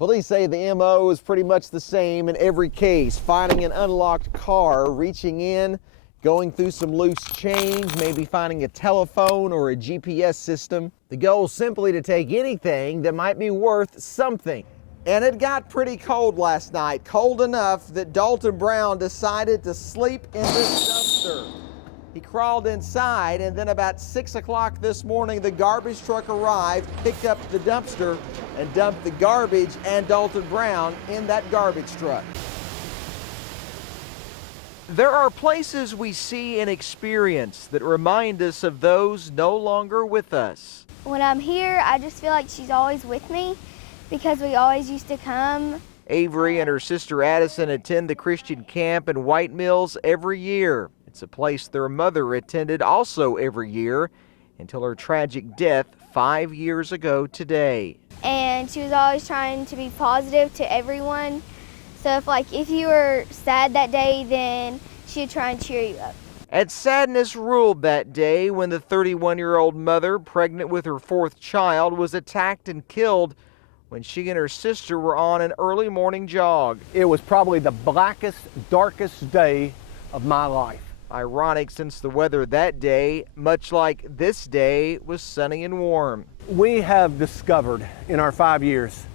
Police say the MO is pretty much the same in every case. Finding an unlocked car, reaching in, going through some loose change, maybe finding a telephone or a GPS system. The goal is simply to take anything that might be worth something. And it got pretty cold last night, cold enough that Dalton Brown decided to sleep in this dumpster. He crawled inside, and then about 6 o'clock this morning, the garbage truck arrived, picked up the dumpster, and dumped the garbage and Dalton Brown in that garbage truck. There are places we see and experience that remind us of those no longer with us. When I'm here, I just feel like she's always with me because we always used to come. Avery and her sister Addison attend the Christian camp in White Mills every year. It's a place their mother attended also every year until her tragic death 5 years ago today. And she was always trying to be positive to everyone. So if you were sad that day, then she would try and cheer you up. And sadness ruled that day when the 31-year-old mother, pregnant with her fourth child, was attacked and killed when she and her sister were on an early morning jog. It was probably the blackest, darkest day of my life. Ironic, since the weather that day, much like this day, was sunny and warm. We have discovered in our 5 years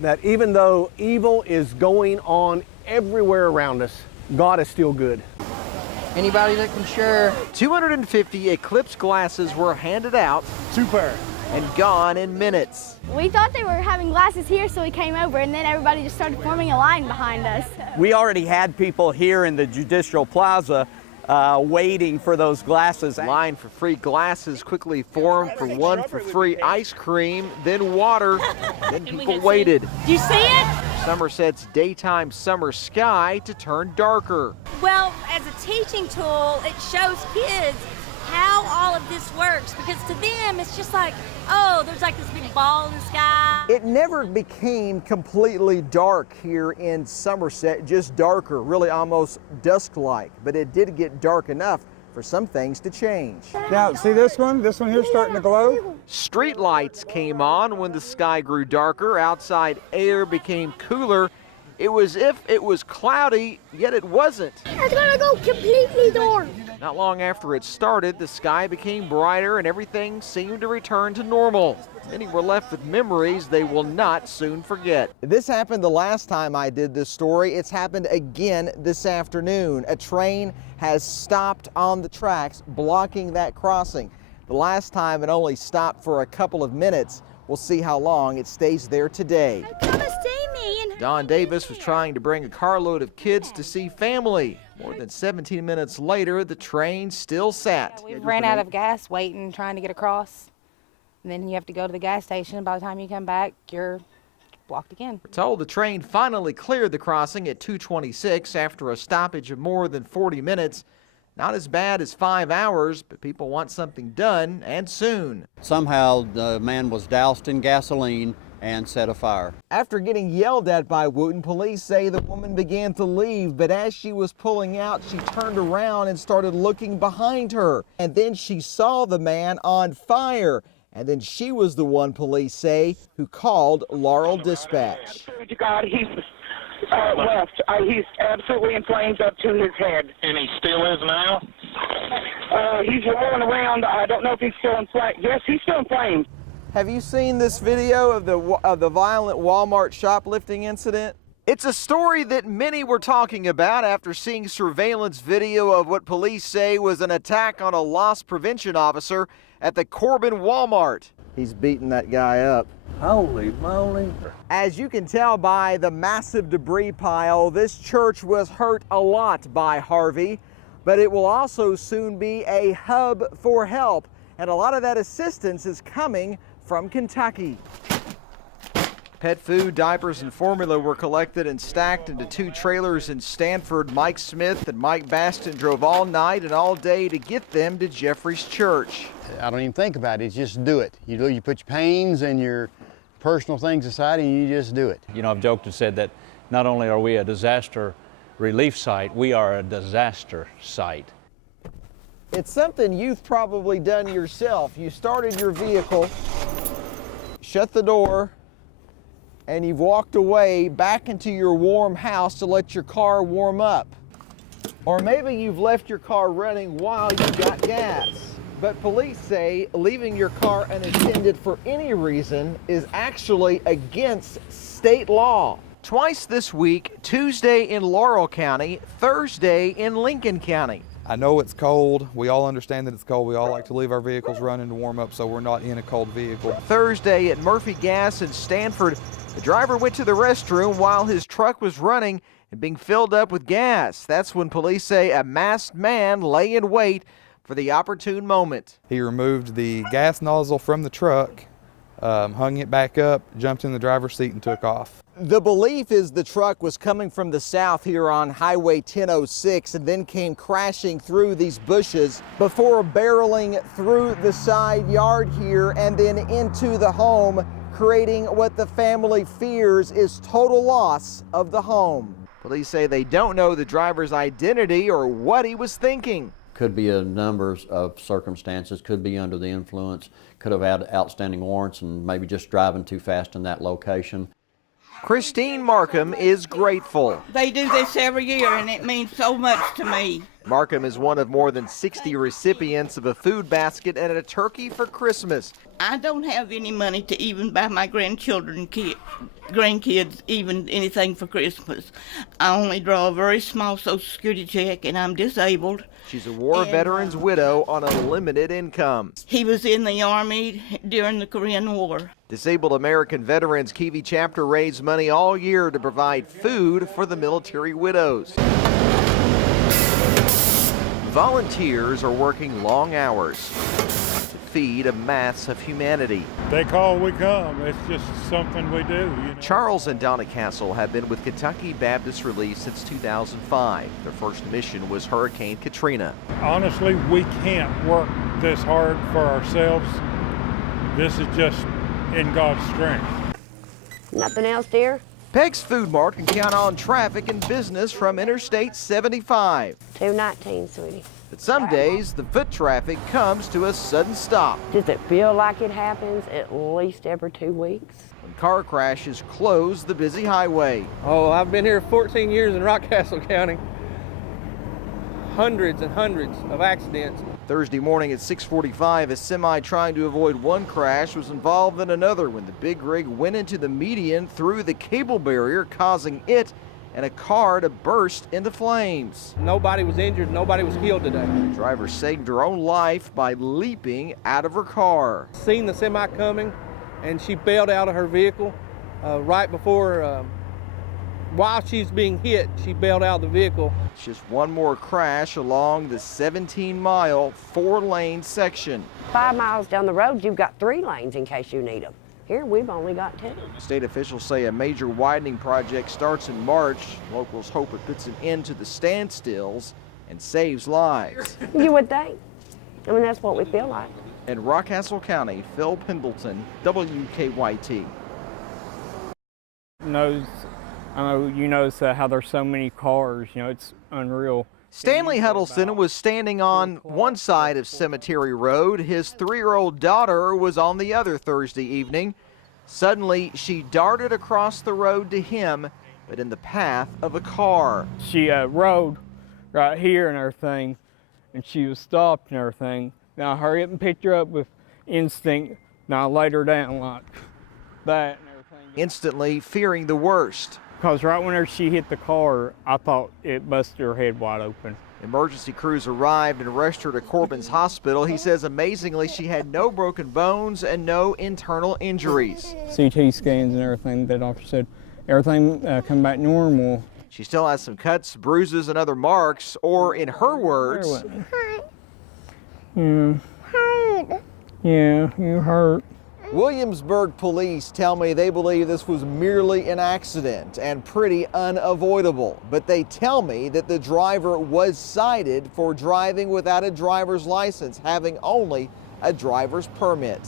that even though evil is going on everywhere around us, God is still good. Anybody that can share. 250 Eclipse glasses were handed out. Super. And gone in minutes. We thought they were having glasses here, so we came over, and then everybody just started forming a line behind us. We already had people here in the Judicial Plaza waiting for those glasses. Line for free glasses quickly formed for one for free ice cream, then water, then people waited. Do you see it? Somerset's daytime summer sky to turn darker. Well, as a teaching tool, it shows kids how all of this works, because to them it's just like, oh, there's like this big ball in the sky. It never became completely dark here in Somerset, just darker, really almost dusk-like, but it did get dark enough for some things to change. Now, see this one? This one here's starting to glow. Street lights came on when the sky grew darker, outside air became cooler. It was as if it was cloudy, yet it wasn't. It's gonna go completely dark. Not long after it started, the sky became brighter and everything seemed to return to normal. Many were left with memories they will not soon forget. This happened the last time I did this story. It's happened again this afternoon. A train has stopped on the tracks, blocking that crossing. The last time it only stopped for a couple of minutes. We'll see how long it stays there today. Come and see me. Don Davis was trying to bring a carload of kids to see family. More than 17 minutes later, the train still sat. We ran out of gas waiting, trying to get across. And then you have to go to the gas station. By the time you come back, you're blocked again. We're told the train finally cleared the crossing at 2:26 after a stoppage of more than 40 minutes. Not as bad as 5 hours, but people want something done, and soon. Somehow the man was doused in gasoline and set afire. After getting yelled at by Wooten, police say the woman began to leave, but as she was pulling out, she turned around and started looking behind her. And then she saw the man on fire. And then she was the one, police say, who called Laurel Dispatch. To God, he's left. He's absolutely in flames up to his head. And he still is now? He's rolling around. I don't know if he's still in flames. Yes, he's still in flames. Have you seen this video of the violent Walmart shoplifting incident? It's a story that many were talking about after seeing surveillance video of what police say was an attack on a loss prevention officer at the Corbin Walmart. He's beating that guy up. Holy moly. As you can tell by the massive debris pile, this church was hurt a lot by Harvey, but it will also soon be a hub for help, and a lot of that assistance is coming from Kentucky. Pet food, diapers, and formula were collected and stacked into 2 trailers in Stanford. Mike Smith and Mike Baston drove all night and all day to get them to Jeffrey's church. I don't even think about it, just do it. You put your pains and your personal things aside and you just do it. You know, I've joked and said that not only are we a disaster relief site, we are a disaster site. It's something you've probably done yourself. You started your vehicle, shut the door, and you've walked away back into your warm house to let your car warm up. Or maybe you've left your car running while you got gas. But police say leaving your car unattended for any reason is actually against state law. Twice this week, Tuesday in Laurel County, Thursday in Lincoln County. I know it's cold. We all understand that it's cold. We all like to leave our vehicles running to warm up so we're not in a cold vehicle. Thursday at Murphy Gas in Stanford, the driver went to the restroom while his truck was running and being filled up with gas. That's when police say a masked man lay in wait for the opportune moment. He removed the gas nozzle from the truck, hung it back up, jumped in the driver's seat and took off. The belief is the truck was coming from the south here on Highway 1006 and then came crashing through these bushes before barreling through the side yard here and then into the home, creating what the family fears is total loss of the home. Police say they don't know the driver's identity or what he was thinking. Could be a number of circumstances, could be under the influence, could have had outstanding warrants and maybe just driving too fast in that location. Christine Markham is grateful. They do this every year and it means so much to me. Markham is one of more than 60 recipients of a food basket and a turkey for Christmas. I don't have any money to even buy my grandkids even anything for Christmas. I only draw a very small Social Security check and I'm disabled. She's a war veteran's widow on a limited income. He was in the Army during the Korean War. Disabled American Veterans Kiwi chapter raised money all year to provide food for the military widows. Volunteers are working long hours to feed a mass of humanity. They call, we come. It's just something we do. You know? Charles and Donna Castle have been with Kentucky Baptist Relief since 2005. Their first mission was Hurricane Katrina. Honestly, we can't work this hard for ourselves. This is just in God's strength. Nothing else, dear? Peg's Food Mart can count on traffic and business from Interstate 75. 219, sweetie. But some days, the foot traffic comes to a sudden stop. Does it feel like it happens at least every 2 weeks? When car crashes close the busy highway. Oh, I've been here 14 years in Rockcastle County. Hundreds and hundreds of accidents. Thursday morning at 6:45, a semi trying to avoid one crash was involved in another when the big rig went into the median through the cable barrier, causing it and a car to burst into flames. Nobody was injured, nobody was killed today. The driver saved her own life by leaping out of her car. Seen the semi coming, and she bailed out of her vehicle right before, while she's being hit, she bailed out of the vehicle. It's just one more crash along the 17-mile, 4-lane section. 5 miles down the road, you've got 3 lanes in case you need them. Here, we've only got 2. State officials say a major widening project starts in March. Locals hope it puts an end to the standstills and saves lives. You would think. I mean, that's what we feel like. In Rockcastle County, Phil Pendleton, WKYT. I know you notice how there's so many cars, it's unreal. Stanley Huddleston was standing on one side of Cemetery Road. His 3-year-old daughter was on the other Thursday evening. Suddenly, she darted across the road to him, but in the path of a car. She rode right here and everything, and she was stopped and everything. Now I hurry up and picked her up with instinct. Now I laid her down like that and everything. Instantly fearing the worst. Because right whenever she hit the car, I thought it busted her head wide open. Emergency crews arrived and rushed her to Corbin's Hospital. He says amazingly she had no broken bones and no internal injuries. CT scans and everything, the doctor said everything come back normal. She still has some cuts, bruises, and other marks, or in her words, Hurt. Yeah. Hurt. Yeah, you hurt. Williamsburg police tell me they believe this was merely an accident and pretty unavoidable. But they tell me that the driver was cited for driving without a driver's license, having only a driver's permit.